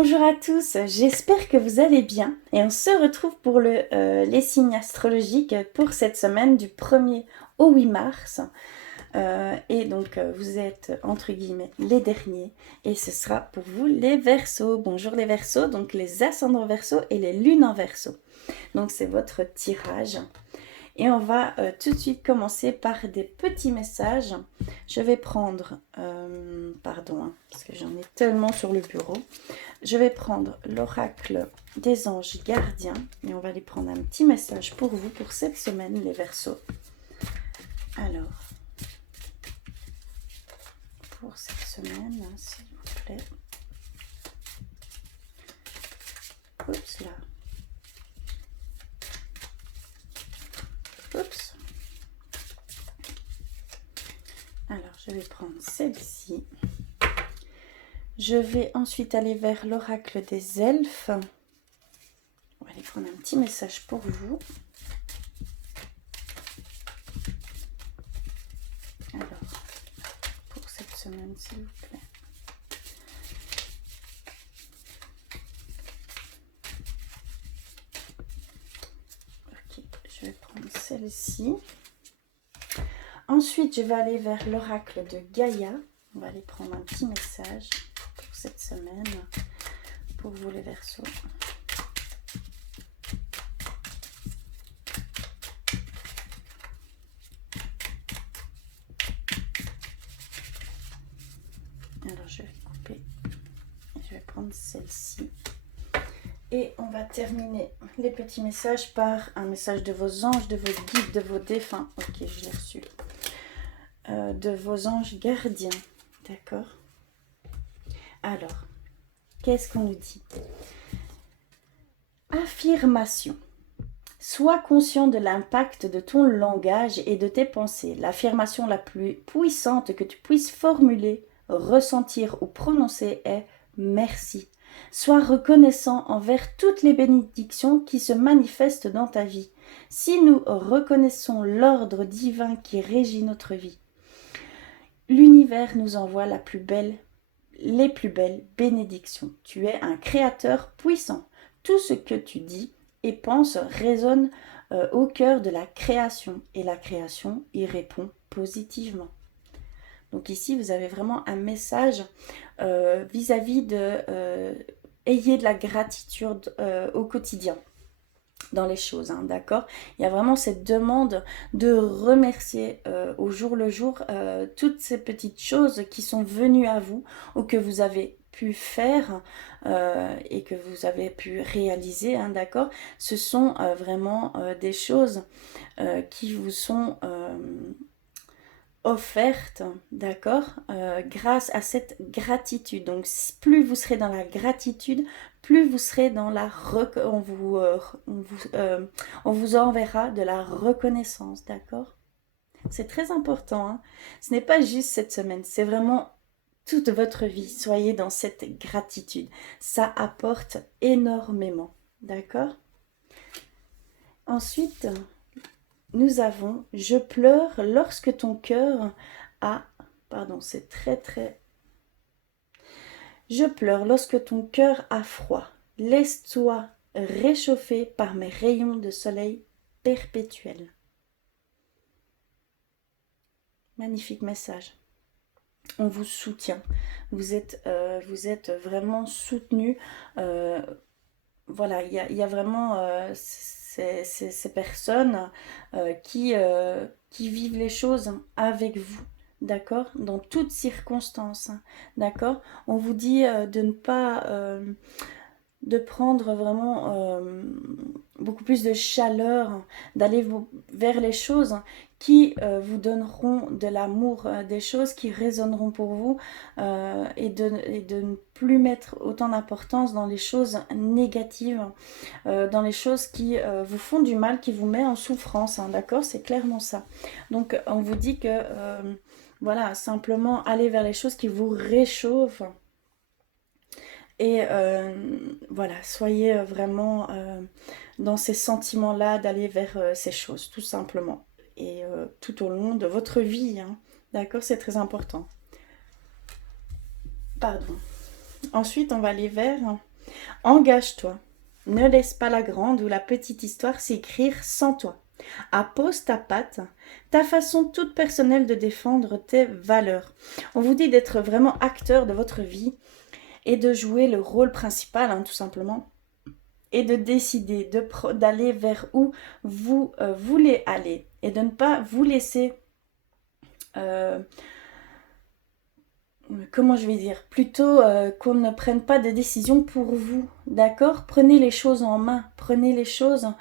Bonjour à tous, j'espère que vous allez bien et on se retrouve pour les signes astrologiques pour cette semaine du 1er au 8 mars. Et donc vous êtes entre guillemets les derniers et ce sera pour vous les Verseaux. Bonjour les Verseaux, donc les ascendants Verseaux et les lunes en Verseau. Donc c'est votre tirage. Et on va tout de suite commencer par des petits messages. Je vais prendre, pardon, hein, parce que j'en ai tellement sur le bureau. Je vais prendre l'oracle des anges gardiens et on va aller prendre un petit message pour vous pour cette semaine, les Verseaux. Alors, pour cette semaine, s'il vous plaît. Oups, là. Oups. Alors, je vais prendre celle-ci. Je vais ensuite aller vers l'oracle des elfes. On va aller prendre un petit message pour vous. Alors, pour cette semaine, s'il vous plaît. Ok, je vais prendre celle-ci. Ensuite, je vais aller vers l'oracle de Gaïa. On va aller prendre un petit message pour cette semaine, pour vous les Verseaux. Alors, je vais couper. Je vais prendre celle-ci. Et on va terminer les petits messages par un message de vos anges, de vos guides, de vos défunts. Ok, je l'ai reçu. De vos anges gardiens. D'accord? Alors, qu'est-ce qu'on nous dit? Affirmation. Sois conscient de l'impact de ton langage et de tes pensées. L'affirmation la plus puissante que tu puisses formuler, ressentir ou prononcer est merci. Sois reconnaissant envers toutes les bénédictions qui se manifestent dans ta vie. Si nous reconnaissons l'ordre divin qui régit notre vie, l'univers nous envoie les plus belles bénédictions. Tu es un créateur puissant. Tout ce que tu dis et penses résonne au cœur de la création et la création y répond positivement. Donc ici, vous avez vraiment un message vis-à-vis de ayez de la gratitude au quotidien dans les choses, hein, d'accord? Il y a vraiment cette demande de remercier au jour le jour toutes ces petites choses qui sont venues à vous ou que vous avez pu faire et que vous avez pu réaliser, hein, d'accord? Ce sont vraiment des choses qui vous sont offerte, d'accord, grâce à cette gratitude. Donc plus vous serez dans la gratitude, plus vous serez dans la on vous enverra de la reconnaissance, d'accord? C'est très important, hein. Ce n'est pas juste cette semaine, c'est vraiment toute votre vie. Soyez dans cette gratitude, ça apporte énormément, d'accord? Ensuite, nous avons « Je pleure lorsque ton cœur a... » Pardon, c'est très... « Je pleure lorsque ton cœur a froid. Laisse-toi réchauffer par mes rayons de soleil perpétuels. » Magnifique message. On vous soutient. Vous êtes vraiment soutenu. Voilà, il y a vraiment ces personnes qui vivent les choses avec vous, d'accord? Dans toutes circonstances, hein, d'accord? On vous dit de ne pas... de prendre vraiment beaucoup plus de chaleur, d'aller vers les choses qui vous donneront de l'amour, des choses qui résonneront pour vous et de ne plus mettre autant d'importance dans les choses négatives, dans les choses qui vous font du mal, qui vous mettent en souffrance, hein, d'accord? C'est clairement ça. Donc on vous dit que voilà, simplement aller vers les choses qui vous réchauffent. Et voilà, soyez vraiment dans ces sentiments-là, d'aller vers ces choses, tout simplement. Et tout au long de votre vie, hein. D'accord? C'est très important. Pardon. Ensuite, on va aller vers Engage-toi. Ne laisse pas la grande ou la petite histoire s'écrire sans toi. Appose ta patte, ta façon toute personnelle de défendre tes valeurs. On vous dit d'être vraiment acteur de votre vie et de jouer le rôle principal, tout simplement, et de décider d'aller vers où vous voulez aller et de ne pas vous laisser, comment je vais dire, plutôt qu'on ne prenne pas de décision pour vous, d'accord? Prenez les choses en main, prenez les choses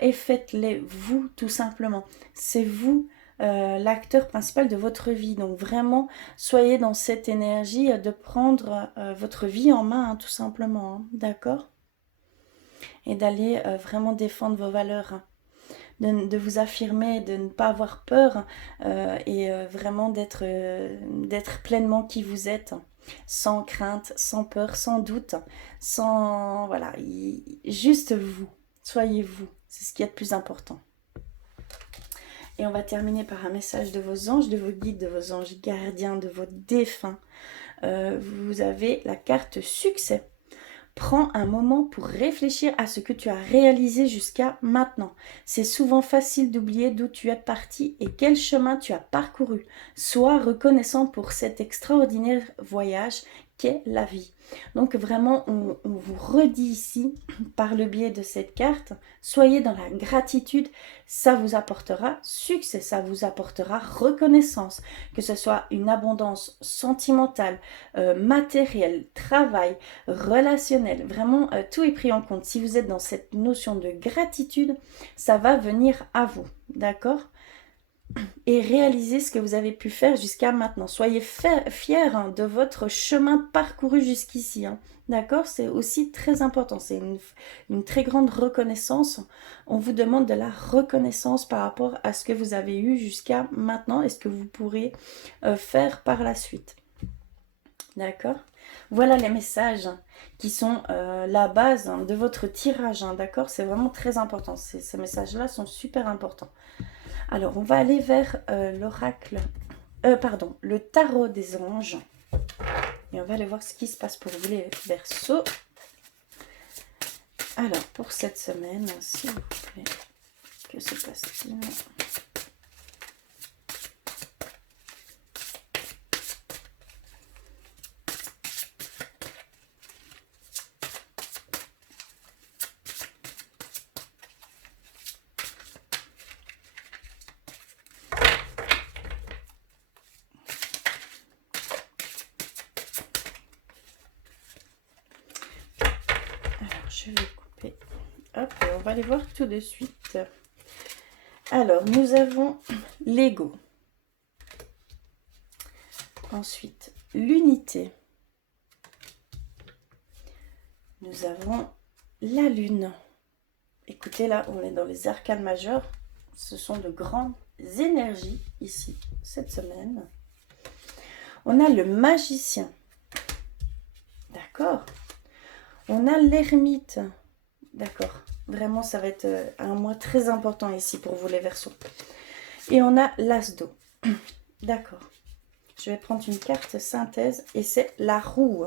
et faites-les vous, tout simplement. C'est vous l'acteur principal de votre vie, donc vraiment, soyez dans cette énergie de prendre votre vie en main, tout simplement, d'accord? Et d'aller vraiment défendre vos valeurs, de vous affirmer, de ne pas avoir peur et vraiment d'être pleinement qui vous êtes, sans crainte, sans peur, sans doute, sans... Voilà, juste vous, soyez vous, c'est ce qu'il y a de plus important. Et on va terminer par un message de vos anges, de vos guides, de vos anges gardiens, de vos défunts. Vous avez la carte succès. Prends un moment pour réfléchir à ce que tu as réalisé jusqu'à maintenant. C'est souvent facile d'oublier d'où tu es parti et quel chemin tu as parcouru. Sois reconnaissant pour cet extraordinaire voyage qu'est la vie. Donc vraiment, on vous redit ici, par le biais de cette carte, soyez dans la gratitude, ça vous apportera succès, ça vous apportera reconnaissance, que ce soit une abondance sentimentale, matérielle, travail, relationnel, vraiment tout est pris en compte. Si vous êtes dans cette notion de gratitude, ça va venir à vous, d'accord? Et réalisez ce que vous avez pu faire jusqu'à maintenant. Soyez fiers de votre chemin parcouru jusqu'ici, d'accord? C'est aussi très important, c'est une très grande reconnaissance. On vous demande de la reconnaissance par rapport à ce que vous avez eu jusqu'à maintenant et ce que vous pourrez faire par la suite. D'accord? Voilà les messages qui sont la base de votre tirage, d'accord? C'est vraiment très important. Ces messages-là sont super importants. Alors, on va aller vers l'oracle, le tarot des anges. Et on va aller voir ce qui se passe pour vous les Verseaux. Alors, pour cette semaine, s'il vous plaît, que se passe-t-il ? Je vais couper. Hop, on va aller voir tout de suite. Alors, nous avons l'ego. Ensuite, l'unité. Nous avons la lune. Écoutez, là, on est dans les arcanes majeurs. Ce sont de grandes énergies ici, cette semaine. On a le magicien. D'accord ? On a l'ermite. D'accord. Vraiment, ça va être un mois très important ici pour vous les Verseaux. Et on a l'as d'eau. D'accord. Je vais prendre une carte synthèse et c'est la roue.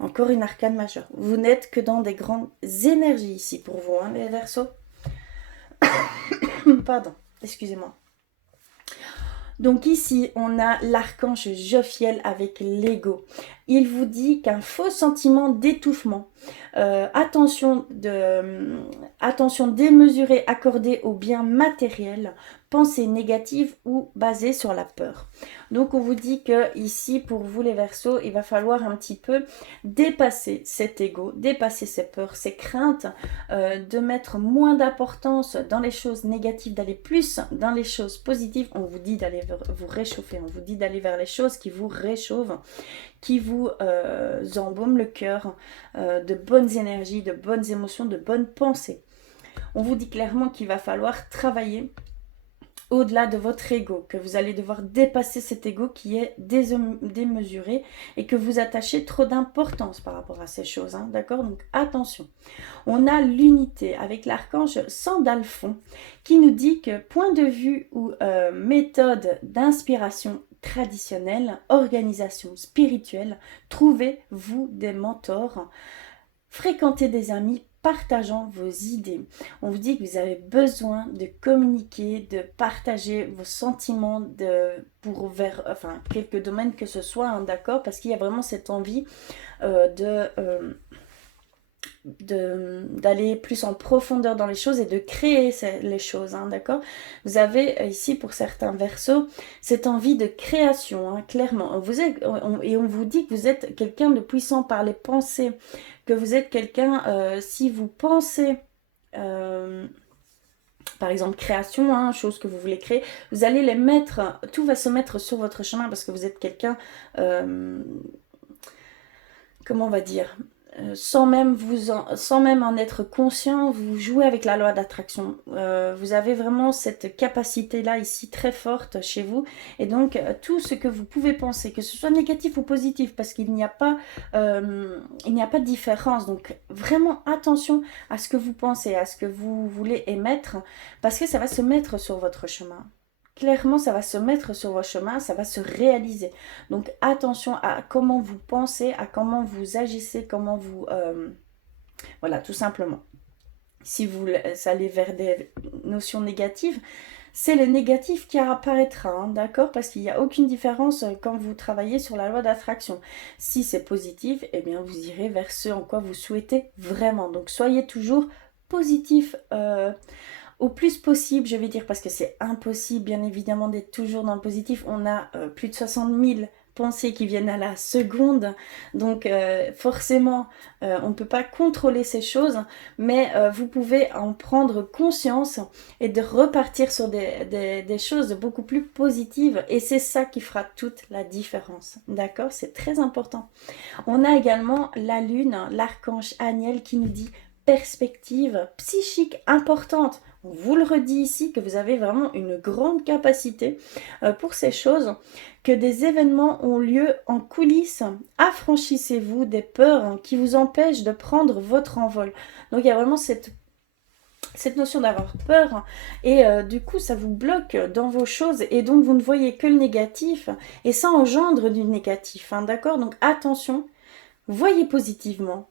Encore une arcane majeure. Vous n'êtes que dans des grandes énergies ici pour vous, les Verseaux. Pardon, excusez-moi. Donc ici, on a l'archange Jophiel avec l'ego. Il vous dit qu'un faux sentiment d'étouffement, attention démesurée accordée aux biens matériels, pensées négatives ou basées sur la peur. Donc on vous dit que ici, pour vous les Verseaux, il va falloir un petit peu dépasser cet ego, dépasser ses peurs, ses craintes, de mettre moins d'importance dans les choses négatives, d'aller plus dans les choses positives. On vous dit d'aller vous réchauffer, on vous dit d'aller vers les choses qui vous réchauffent, qui vous embaument le cœur, de bonnes énergies, de bonnes émotions, de bonnes pensées. On vous dit clairement qu'il va falloir travailler au-delà de votre ego, que vous allez devoir dépasser cet ego qui est démesuré et que vous attachez trop d'importance par rapport à ces choses, d'accord? Donc attention. On a l'unité avec l'archange Sandalphon qui nous dit que point de vue ou méthode d'inspiration traditionnelle, organisation spirituelle, trouvez-vous des mentors, fréquentez des amis partageant vos idées. On vous dit que vous avez besoin de communiquer, de partager vos sentiments vers quelques domaines que ce soit, hein, d'accord, parce qu'il y a vraiment cette envie d'aller plus en profondeur dans les choses et de créer les choses, hein, d'accord. Vous avez ici pour certains versos cette envie de création, hein, clairement. Et on vous dit que vous êtes quelqu'un de puissant par les pensées, que vous êtes quelqu'un, si vous pensez par exemple création, hein, chose que vous voulez créer, vous allez les mettre, tout va se mettre sur votre chemin parce que vous êtes quelqu'un, comment on va dire, sans même en être conscient, vous jouez avec la loi d'attraction. Vous avez vraiment cette capacité-là ici très forte chez vous. Et donc, tout ce que vous pouvez penser, que ce soit négatif ou positif, parce qu'il n'y a pas de différence. Donc, vraiment attention à ce que vous pensez, à ce que vous voulez émettre, parce que ça va se mettre sur votre chemin. Clairement, ça va se mettre sur votre chemin, ça va se réaliser. Donc, attention à comment vous pensez, à comment vous agissez, comment vous... voilà, tout simplement. Si vous allez vers des notions négatives, c'est le négatif qui apparaîtra, hein, d'accord? Parce qu'il n'y a aucune différence quand vous travaillez sur la loi d'attraction. Si c'est positif, eh bien, vous irez vers ce en quoi vous souhaitez vraiment. Donc, soyez toujours positif, au plus possible, je vais dire, parce que c'est impossible, bien évidemment, d'être toujours dans le positif. On a plus de 60 000 pensées qui viennent à la seconde. Donc, forcément, on ne peut pas contrôler ces choses, mais vous pouvez en prendre conscience et de repartir sur des choses beaucoup plus positives. Et c'est ça qui fera toute la différence. D'accord? C'est très important. On a également la lune, l'archange Aniel qui nous dit perspective psychique importante. On vous le redit ici que vous avez vraiment une grande capacité pour ces choses, que des événements ont lieu en coulisses. Affranchissez-vous des peurs qui vous empêchent de prendre votre envol. Donc il y a vraiment cette notion d'avoir peur et du coup ça vous bloque dans vos choses et donc vous ne voyez que le négatif et ça engendre du négatif, hein, d'accord? Donc attention, voyez positivement.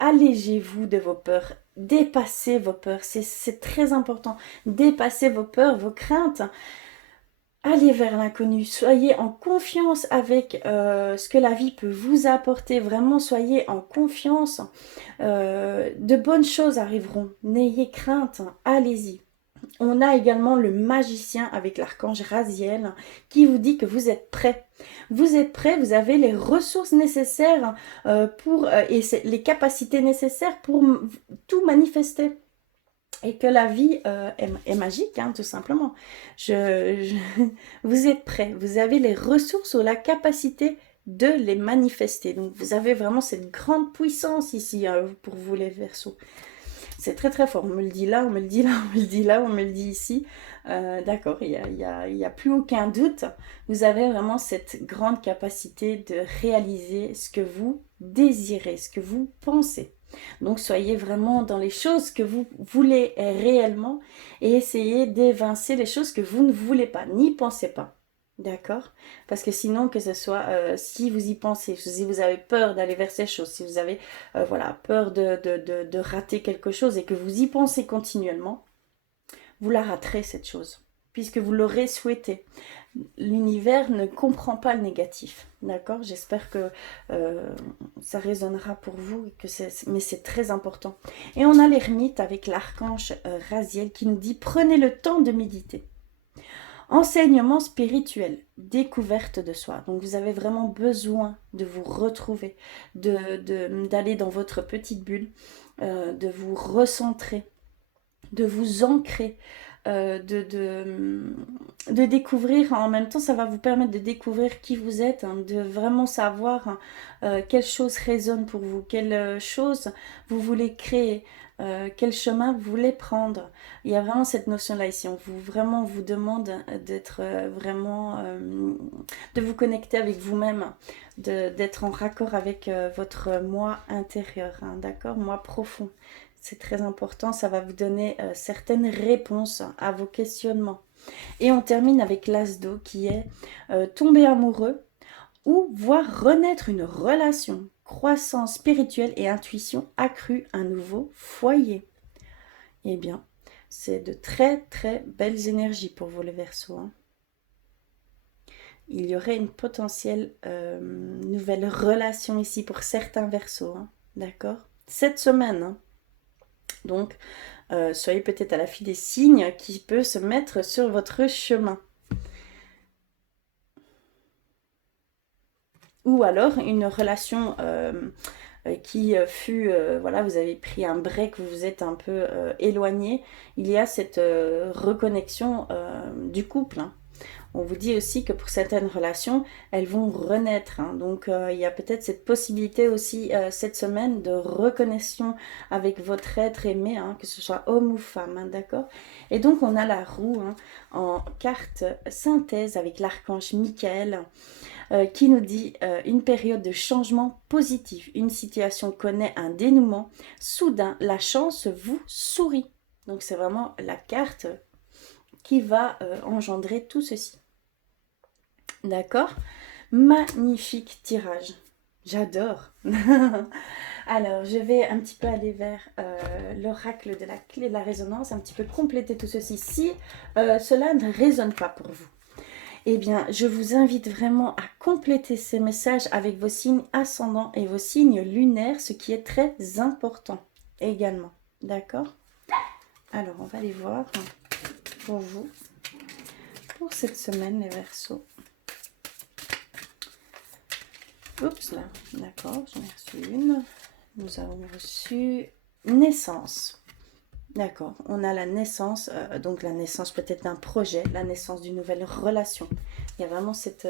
Allégez-vous de vos peurs, dépassez vos peurs, c'est très important. Dépassez vos peurs, vos craintes. Allez vers l'inconnu, soyez en confiance avec ce que la vie peut vous apporter. Vraiment, soyez en confiance. De bonnes choses arriveront. N'ayez crainte, allez-y. On a également le magicien avec l'archange Raziel qui vous dit que vous êtes prêt. Vous êtes prêt, vous avez les ressources nécessaires et les capacités nécessaires pour tout manifester. Et que la vie est magique, hein, tout simplement. Vous êtes prêt, vous avez les ressources ou la capacité de les manifester. Donc vous avez vraiment cette grande puissance ici pour vous les Verseaux. C'est très très fort, on me le dit là, on me le dit là, on me le dit là, on me le dit ici. D'accord, il n'y a plus aucun doute. Vous avez vraiment cette grande capacité de réaliser ce que vous désirez, ce que vous pensez. Donc soyez vraiment dans les choses que vous voulez réellement et essayez d'évincer les choses que vous ne voulez pas, n'y pensez pas. D'accord? Parce que sinon, que ce soit, si vous y pensez, si vous avez peur d'aller vers ces choses, si vous avez voilà, peur de rater quelque chose et que vous y pensez continuellement, vous la raterez cette chose, puisque vous l'aurez souhaité. L'univers ne comprend pas le négatif, d'accord? J'espère que ça résonnera pour vous, mais c'est très important. Et on a l'ermite avec l'archange Raziel qui nous dit « Prenez le temps de méditer ». Enseignement spirituel, découverte de soi. Donc vous avez vraiment besoin de vous retrouver, d'aller dans votre petite bulle, de vous recentrer, de vous ancrer, de découvrir, en même temps ça va vous permettre de découvrir qui vous êtes, hein, de vraiment savoir quelle chose résonne pour vous, quelle chose vous voulez créer, quel chemin vous voulez prendre. Il y a vraiment cette notion là ici, on vous demande d'être vraiment, de vous connecter avec vous-même, d'être en raccord avec votre moi intérieur, hein, d'accord, moi profond. C'est très important, ça va vous donner certaines réponses à vos questionnements. Et on termine avec l'As d'eau qui est tomber amoureux ou voir renaître une relation, croissance spirituelle et intuition accrue, un nouveau foyer. Eh bien, c'est de très très belles énergies pour vous les Verseaux, hein. Il y aurait une potentielle nouvelle relation ici pour certains Verseaux, hein. D'accord? Cette semaine, hein. Donc, soyez peut-être à l'affût des signes qui peuvent se mettre sur votre chemin. Ou alors une relation qui fut, voilà, vous avez pris un break, vous vous êtes un peu éloigné. Il y a cette reconnexion du couple, hein. On vous dit aussi que pour certaines relations, elles vont renaître, hein. Donc, il y a peut-être cette possibilité aussi cette semaine de reconnexion avec votre être aimé, hein, que ce soit homme ou femme, hein, d'accord? Et donc, on a la roue, hein, en carte synthèse avec l'archange Michael qui nous dit une période de changement positif. Une situation connaît un dénouement. Soudain, la chance vous sourit. Donc, c'est vraiment la carte qui va engendrer tout ceci. D'accord? Magnifique tirage. J'adore. Alors, je vais un petit peu aller vers l'oracle de la clé de la résonance, un petit peu compléter tout ceci. Si cela ne résonne pas pour vous, eh bien, je vous invite vraiment à compléter ces messages avec vos signes ascendants et vos signes lunaires, ce qui est très important également. D'accord? Alors, on va aller voir pour vous, pour cette semaine, les Verseaux. Oups, là, d'accord, j'en ai reçu une. Nous avons reçu naissance. D'accord, on a la naissance, donc la naissance peut-être d'un projet, la naissance d'une nouvelle relation. Il y a vraiment cette...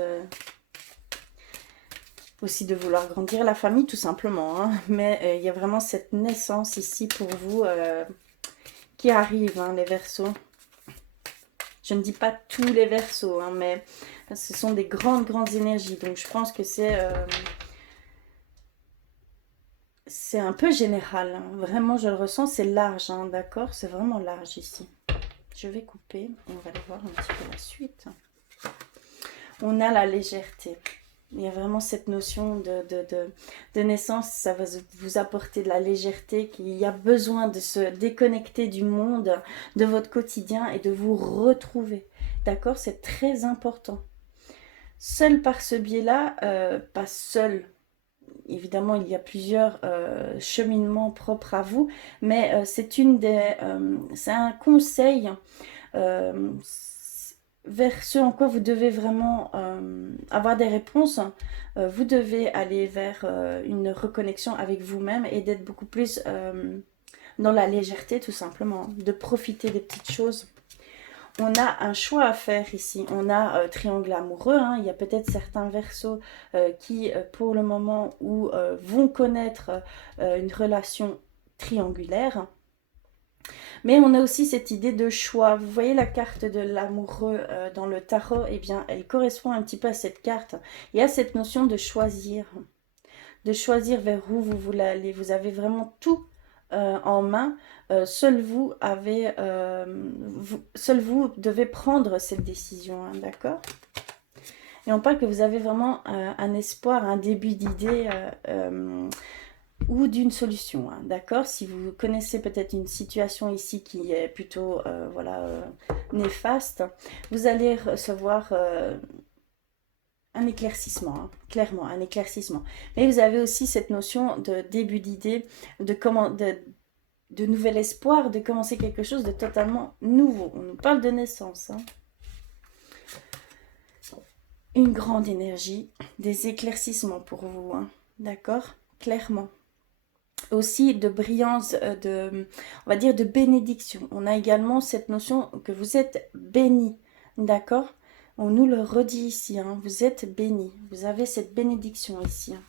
aussi de vouloir grandir la famille tout simplement, hein. Mais il y a vraiment cette naissance ici pour vous qui arrive, hein, les Verseaux. Je ne dis pas tous les Verseaux, hein, mais ce sont des grandes énergies. Donc je pense que c'est un peu général, hein. Vraiment, je le ressens, c'est large, hein, d'accord? C'est vraiment large ici. Je vais couper et on va aller voir un petit peu la suite. On a la légèreté. Il y a vraiment cette notion de naissance, ça va vous apporter de la légèreté, qu'il y a besoin de se déconnecter du monde, de votre quotidien et de vous retrouver. D'accord? C'est très important. Seul par ce biais-là, pas seul. Évidemment, il y a plusieurs cheminements propres à vous, mais c'est un conseil vers ce en quoi vous devez vraiment avoir des réponses. Vous devez aller vers une reconnexion avec vous-même et d'être beaucoup plus dans la légèreté tout simplement, de profiter des petites choses. On a un choix à faire ici. On a triangle amoureux, hein. Il y a peut-être certains Verseaux qui, pour le moment, vont connaître une relation triangulaire. Mais on a aussi cette idée de choix. Vous voyez la carte de l'amoureux dans le tarot, eh bien, elle correspond un petit peu à cette carte. Il y a cette notion de choisir vers où vous voulez aller. Vous avez vraiment tout en main. Seul vous devez prendre cette décision, hein, d'accord? Et on parle que vous avez vraiment un espoir, un début d'idée ou d'une solution, hein, d'accord? Si vous connaissez peut-être une situation ici qui est plutôt néfaste, vous allez recevoir un éclaircissement, hein, clairement, un éclaircissement. Mais vous avez aussi cette notion de début d'idée, de nouvel espoir, de commencer quelque chose de totalement nouveau. On nous parle de naissance, hein. Une grande énergie, des éclaircissements pour vous, hein, d'accord? Clairement. Aussi de brillance, on va dire de bénédiction. On a également cette notion que vous êtes béni, d'accord? On nous le redit ici, hein, vous êtes béni, vous avez cette bénédiction ici, hein.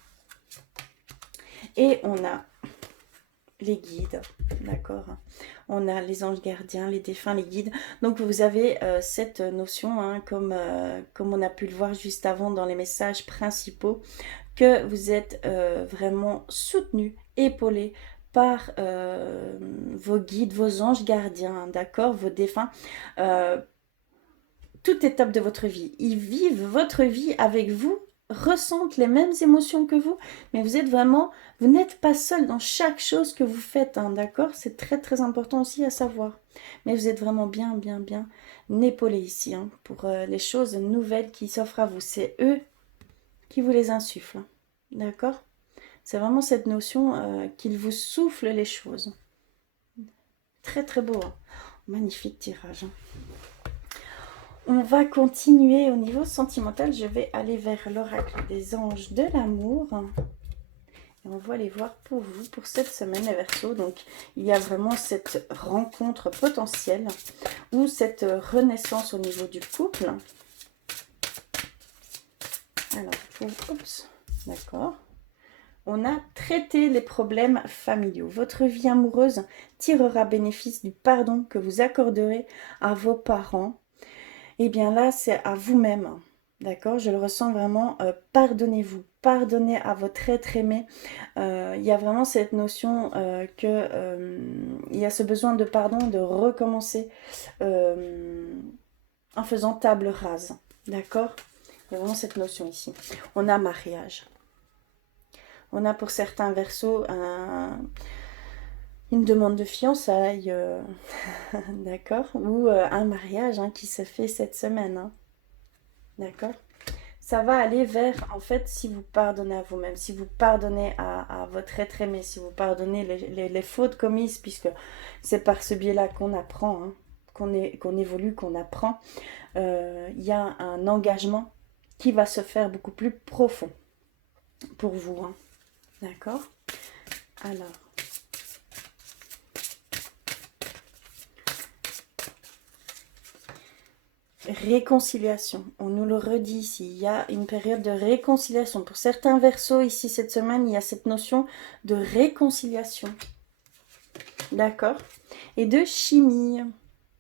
Et on a les guides, d'accord? On a les anges gardiens, les défunts, les guides. Donc vous avez cette notion, hein, comme on a pu le voir juste avant dans les messages principaux, que vous êtes vraiment soutenu, épaulé par vos guides, vos anges gardiens, d'accord, vos défunts, toute étape de votre vie. Ils vivent votre vie avec vous, ressentent les mêmes émotions que vous, mais vous êtes vraiment, vous n'êtes pas seul dans chaque chose que vous faites, hein, d'accord? C'est très très important aussi à savoir. Mais vous êtes vraiment bien, bien, bien épaulé ici, hein, pour les choses nouvelles qui s'offrent à vous. C'est eux qui vous les insufflent, hein, d'accord? C'est vraiment cette notion qu'ils vous soufflent les choses. Très très beau, hein. Magnifique tirage, hein. On va continuer au niveau sentimental. Je vais aller vers l'oracle des anges de l'amour. Et on va aller voir pour vous, pour cette semaine, les Verseaux. Donc, il y a vraiment cette rencontre potentielle ou cette renaissance au niveau du couple. Alors, oups, d'accord. On a traité les problèmes familiaux. Votre vie amoureuse tirera bénéfice du pardon que vous accorderez à vos parents. Et bien là, c'est à vous-même, d'accord? Je le ressens vraiment, pardonnez-vous, pardonnez à votre être aimé. Il y a vraiment cette notion il y a ce besoin de pardon, de recommencer en faisant table rase, d'accord? Il y a vraiment cette notion ici. On a mariage. On a pour certains Verseaux une demande de fiançailles, d'accord? Ou un mariage, hein, qui se fait cette semaine, hein. D'accord? Ça va aller vers, en fait, si vous pardonnez à vous-même, si vous pardonnez à votre être aimé, si vous pardonnez les fautes commises, puisque c'est par ce biais-là qu'on apprend, hein, qu'on évolue, qu'on apprend, il y a un engagement qui va se faire beaucoup plus profond pour vous, hein. D'accord? Alors, réconciliation, on nous le redit ici, il y a une période de réconciliation. Pour certains Verseaux ici cette semaine, il y a cette notion de réconciliation. D'accord? Et de chimie,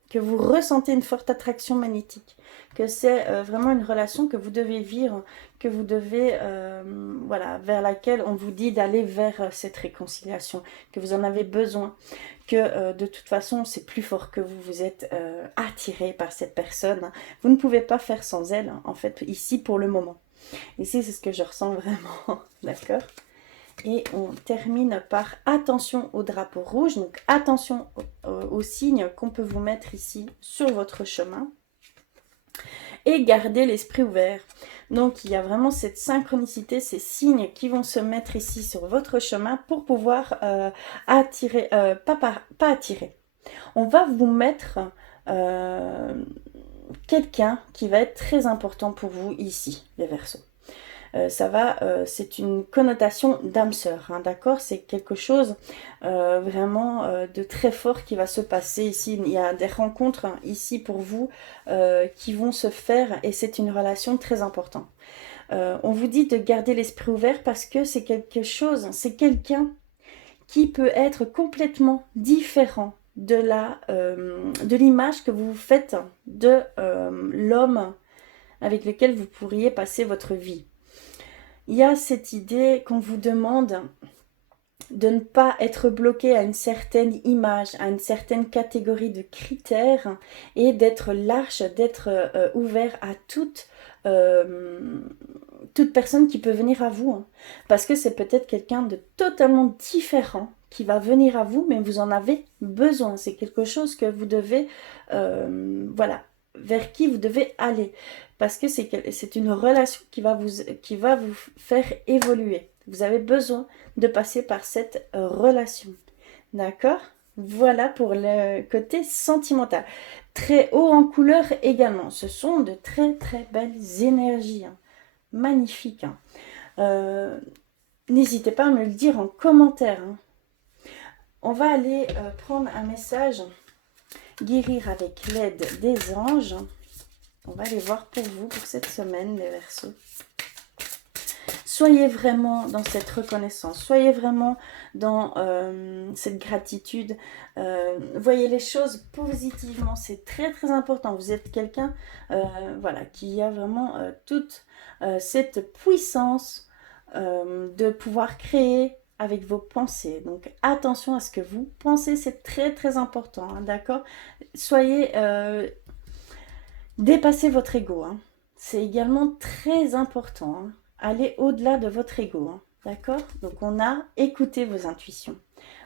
que vous ressentez une forte attraction magnétique, que c'est vraiment une relation que vous devez vivre, que vous devez, voilà, vers laquelle on vous dit d'aller vers cette réconciliation, que vous en avez besoin, que de toute façon c'est plus fort que vous, vous êtes attiré par cette personne, vous ne pouvez pas faire sans elle, en fait, ici pour le moment. Ici c'est ce que je ressens vraiment, d'accord? Et on termine par attention au drapeau rouge, donc attention aux signes qu'on peut vous mettre ici sur votre chemin. Et gardez l'esprit ouvert. Donc il y a vraiment cette synchronicité, ces signes qui vont se mettre ici sur votre chemin pour pouvoir attirer, pas attirer. On va vous mettre quelqu'un qui va être très important pour vous ici, les Verseaux. C'est une connotation d'âme sœur, hein, d'accord? C'est quelque chose vraiment de très fort qui va se passer ici. Il y a des rencontres, hein, ici pour vous qui vont se faire et c'est une relation très importante. On vous dit de garder l'esprit ouvert parce que c'est quelque chose, c'est quelqu'un qui peut être complètement différent de l'image que vous vous faites de l'homme avec lequel vous pourriez passer votre vie. Il y a cette idée qu'on vous demande de ne pas être bloqué à une certaine image, à une certaine catégorie de critères et d'être large, d'être ouvert à toute personne qui peut venir à vous, hein. Parce que c'est peut-être quelqu'un de totalement différent qui va venir à vous, mais vous en avez besoin. C'est quelque chose que vous devez, voilà, vers qui vous devez aller. Parce que c'est une relation qui va vous faire évoluer. Vous avez besoin de passer par cette relation. D'accord? Voilà pour le côté sentimental. Très haut en couleur également. Ce sont de très très belles énergies, hein. Magnifiques, hein. N'hésitez pas à me le dire en commentaire, hein. On va aller prendre un message, guérir avec l'aide des anges. On va aller voir pour vous, pour cette semaine, les Verseaux. Soyez vraiment dans cette reconnaissance, soyez vraiment dans cette gratitude. Voyez les choses positivement, c'est très très important. Vous êtes quelqu'un voilà, qui a vraiment toute cette puissance de pouvoir créer avec vos pensées. Donc attention à ce que vous pensez, c'est très très important, hein, d'accord? Soyez... Dépassez votre ego, hein. C'est également très important, hein. Allez au-delà de votre ego, hein. D'accord? Donc on a écouté vos intuitions.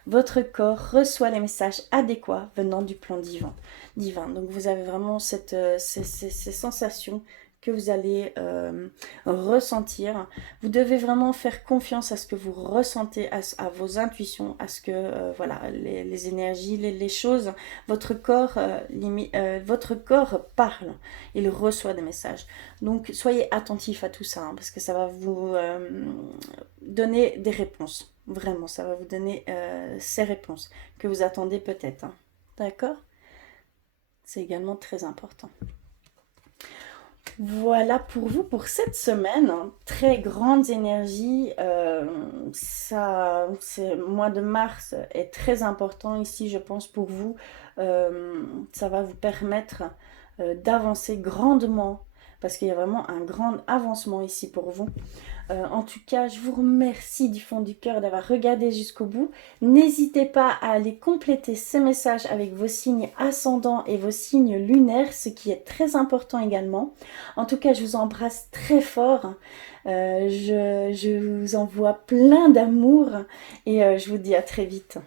Votre corps reçoit les messages adéquats venant du plan divin. Donc vous avez vraiment ces sensations que vous allez ressentir. Vous devez vraiment faire confiance à ce que vous ressentez, à vos intuitions, à ce que voilà, les énergies, les choses, votre corps parle, il reçoit des messages. Donc soyez attentifs à tout ça, hein, parce que ça va vous donner des réponses. Vraiment, ça va vous donner ces réponses que vous attendez peut-être, hein. D'accord? C'est également très important. Voilà pour vous pour cette semaine, hein. Très grandes énergies. Ce mois de mars est très important ici, je pense, pour vous. Ça va vous permettre d'avancer grandement parce qu'il y a vraiment un grand avancement ici pour vous. En tout cas, je vous remercie du fond du cœur d'avoir regardé jusqu'au bout. N'hésitez pas à aller compléter ces messages avec vos signes ascendants et vos signes lunaires, ce qui est très important également. En tout cas, je vous embrasse très fort. Je vous envoie plein d'amour et je vous dis à très vite.